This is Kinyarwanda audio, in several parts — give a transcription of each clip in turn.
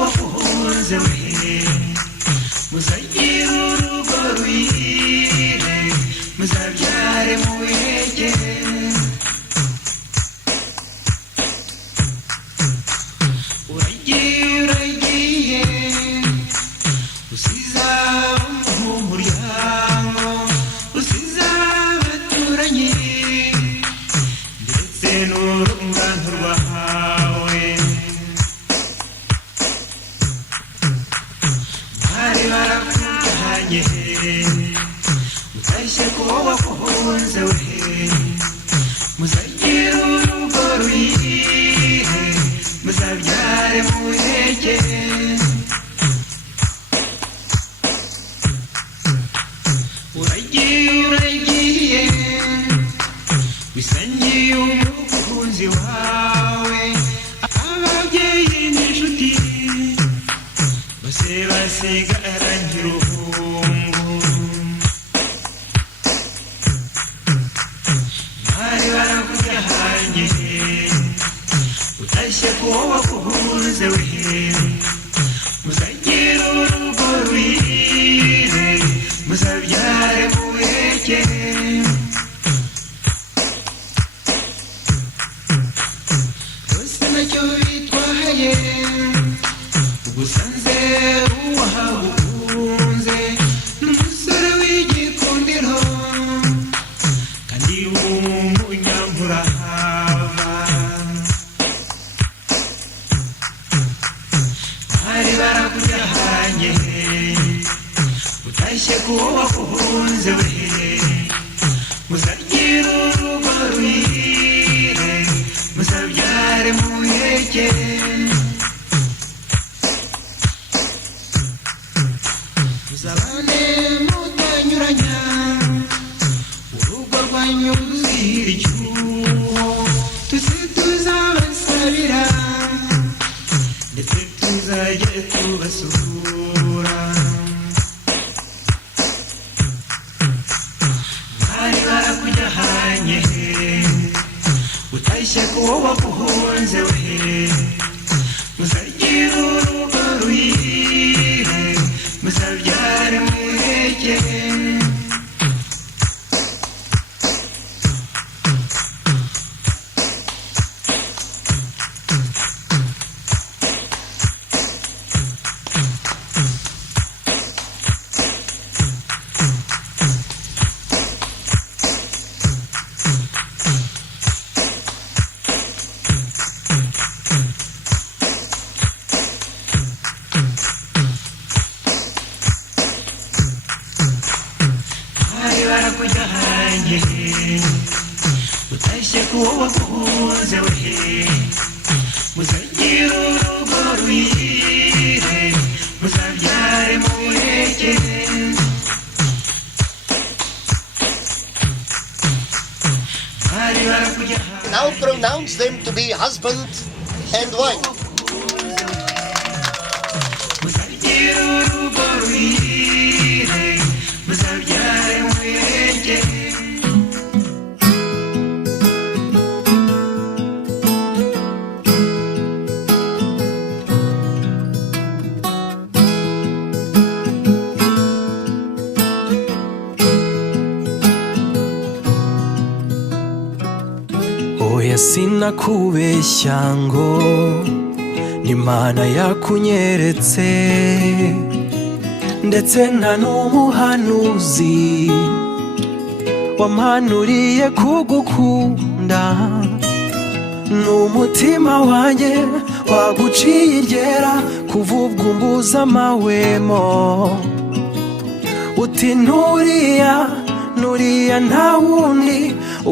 wakunze we muzagira urugo ruhire muzabyare muheke uragiye usiza umuryango usiza abaturanyi ndetse n'urungano rwawe bari barakujyanye utashye ko wakunze we muzagira urugo ruhire muzabyare muheke uragiye wisangiye umukunzi wawe ababyeyi n'inshuti bose basigara nk'irungu bari barakujyanye utashye ko wakunze we muzagira urugo ruhire muzabyare muheke bose nacyo bitwaye ugusanze uwahawe ukunze n'umusore w'igikundiro kandi w'umunyamurava bari barakujyanye utashye ko wakunze we muzagira urugo ruhire muzabyare muheke muzabane mutanyuranya urugo rwanyu ruzira icyuho tuze tuzabasabira ndetse tuzajye tubasura bari barakujyanye utashye ko wakunze we muzagira urugo ruhire muzabyare muheke barakujyanye utashye ko wakunze we muzagira urugo ruhire muzabyare muheke bari barakujyanye. Now pronounce them to be husband and wife. muzagira urugo ruhire muzabyare muheke oya sinakubeshya ngo n'Imana yakunyeretse ndetse nta n'umuhanuzi wampanuriye kugukunda n'umutima wanjye waguciye iryera kuva ubwo umbuza amahwemo uti nuriya nta wundi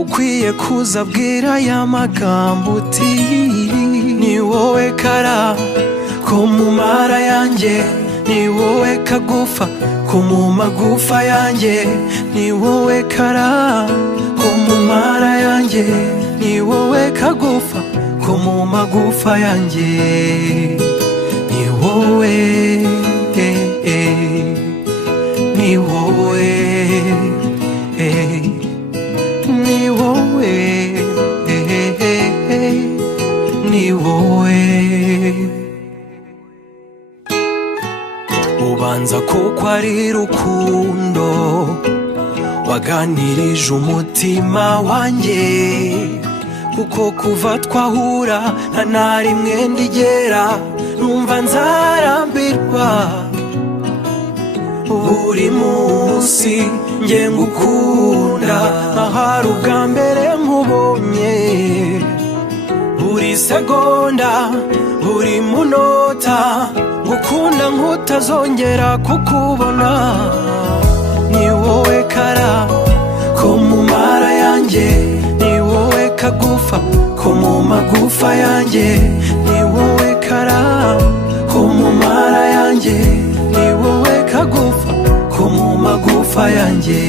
ukwiye kuza abwira aya magambo uti ni wowe kara ko mu mara yanjye ni wowe kagufa ko mu magufa yanjye ni wowe kara ko mu mara yanjye ni wowe kagufa ko mu magufa yanjye ni wowe ni wowe ni wowe ni wowe banza koko ari rukundo waganirije umutima wanjye, kuko kuva twahura nta na rimwe ndigera numva nzarambirwa. Buri munsi nge ngukunda ahari ubwa mbere nkubonye, buri segonda buri munota ngukunda nkutazongera kukubona. Ni wowe kara ko mu mara yanjye, ni wowe kagufa ko mu magufa yanjye, ni wowe kara ko mu mara yanjye, ni wowe kagufa ko mu magufa yanjye.